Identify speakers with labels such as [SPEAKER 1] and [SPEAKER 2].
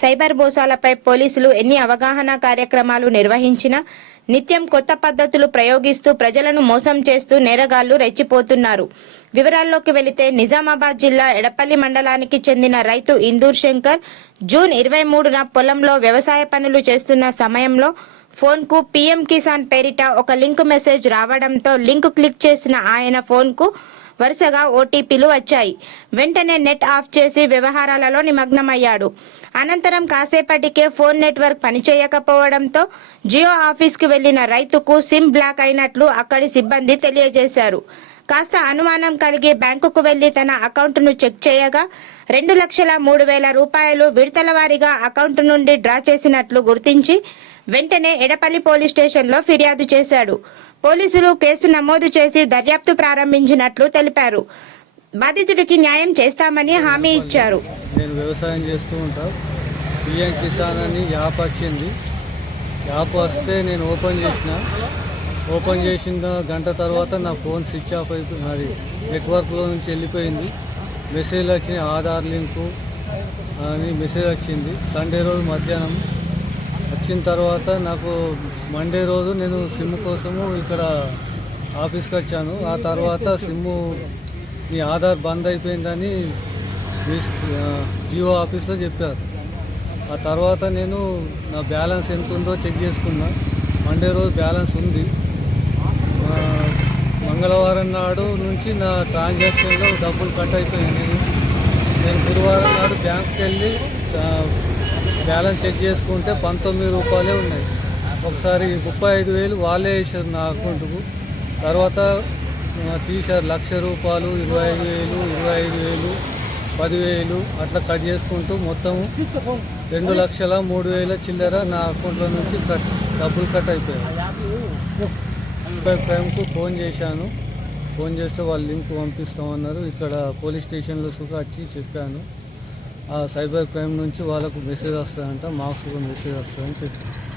[SPEAKER 1] Cyber మోసాలపై పోలీసులు ఎన్ని అవగాహన కార్యక్రమాలు నిర్వహించినా నిత్యం కొత్త పద్ధతులు ప్రయోగిస్తూ ప్రజలను మోసం చేస్తూ నేరగాళ్ళు రెచ్చిపోతున్నారు. వివరాల్లోకి వెళితే నిజామాబాద్ జిల్లా ఎడపల్లి మండలానికి చెందిన రైతు ఇందూర్ శంకర్ జూన్ ఇరవై మూడున పొలంలో వ్యవసాయ పనులు చేస్తున్న సమయంలో ఫోన్కు పీఎం కిసాన్ పేరిట ఒక లింక్ మెసేజ్ రావడంతో లింక్ క్లిక్ చేసిన ఆయన ఫోన్కు వరుసగా ఓటీపీలు వచ్చాయి. వెంటనే నెట్ ఆఫ్ చేసి వ్యవహారాలలో నిమగ్నమయ్యాడు. అనంతరం కాసేపటికే ఫోన్ నెట్వర్క్ పనిచేయకపోవడంతో జియో ఆఫీస్కి వెళ్ళిన రైతుకు సిమ్ బ్లాక్ అయినట్లు అక్కడి సిబ్బంది తెలియజేశారు. కాస్త అనుమానం కలిగి బ్యాంకుకు వెళ్ళి తన అకౌంట్ను చెక్ చేయగా రెండు లక్షల మూడు వేల రూపాయలు విడతల వారీగా అకౌంట్ నుండి డ్రా చేసినట్లు గుర్తించి వెంటనే ఎడపల్లి పోలీస్ స్టేషన్లో ఫిర్యాదు చేశాడు. పోలీసులు కేసు నమోదు చేసి దర్యాప్తు ప్రారంభించినట్లు తెలిపారు. బాధితుడికి న్యాయం చేస్తామని హామీ ఇచ్చారు.
[SPEAKER 2] నేను వ్యవసాయం చేస్తూ ఉంటాను పిఎం కిసాన్ అని యాప్ వచ్చింది. యాప్ వస్తే నేను ఓపెన్ చేసిన. ఓపెన్ చేసిన గంట తర్వాత నా ఫోన్ స్విచ్ ఆఫ్ అయిపోయింది అది నెట్వర్క్లో నుంచి వెళ్ళిపోయింది. మెసేజ్ వచ్చింది ఆధార్ లింకు అని మెసేజ్ వచ్చింది. సండే రోజు మధ్యాహ్నం వచ్చిన తర్వాత నాకు మండే రోజు నేను సిమ్ కోసము ఇక్కడ ఆఫీస్కి వచ్చాను. ఆ తర్వాత సిమ్ము మీ ఆధార్ బంద్ అయిపోయిందని మీ- జియో ఆఫీస్లో చెప్పారు. ఆ తర్వాత నేను నా బ్యాలెన్స్ ఎంత ఉందో చెక్ చేసుకున్నా. మండే రోజు బ్యాలెన్స్ ఉంది. మంగళవారం నాడు నుంచి నా ట్రాన్సాక్షన్లో డబ్బులు కట్ అయిపోయింది నేను గురువారం నాడు బ్యాంక్కి వెళ్ళి బ్యాలెన్స్ చెక్ చేసుకుంటే పంతొమ్మిది రూపాయలే ఉన్నాయి. ఒకసారి ముప్పై ఐదు వేలు వాళ్ళే వేసారు నా అకౌంట్కు. తర్వాత తీశారు లక్ష రూపాయలు ఇరవై ఐదు వేలు ఇరవై ఐదు వేలు పదివేలు అట్లా కట్ చేసుకుంటూ మొత్తం రెండు లక్షల మూడు వేల చిల్లర నా అకౌంట్లో నుంచి కట్ డబ్బులు కట్ అయిపోయాయి. సైబర్ ఫోన్ చేశాను. ఫోన్ చేస్తే వాళ్ళు లింక్ పంపిస్తామన్నారు. ఇక్కడ పోలీస్ స్టేషన్లో సుఖ వచ్చి చెప్పాను. సైబర్ క్రైమ్ నుంచి వాళ్ళకు మెసేజ్ వస్తాయంట మాకు కూడా మెసేజ్ వస్తాయని చెప్పాను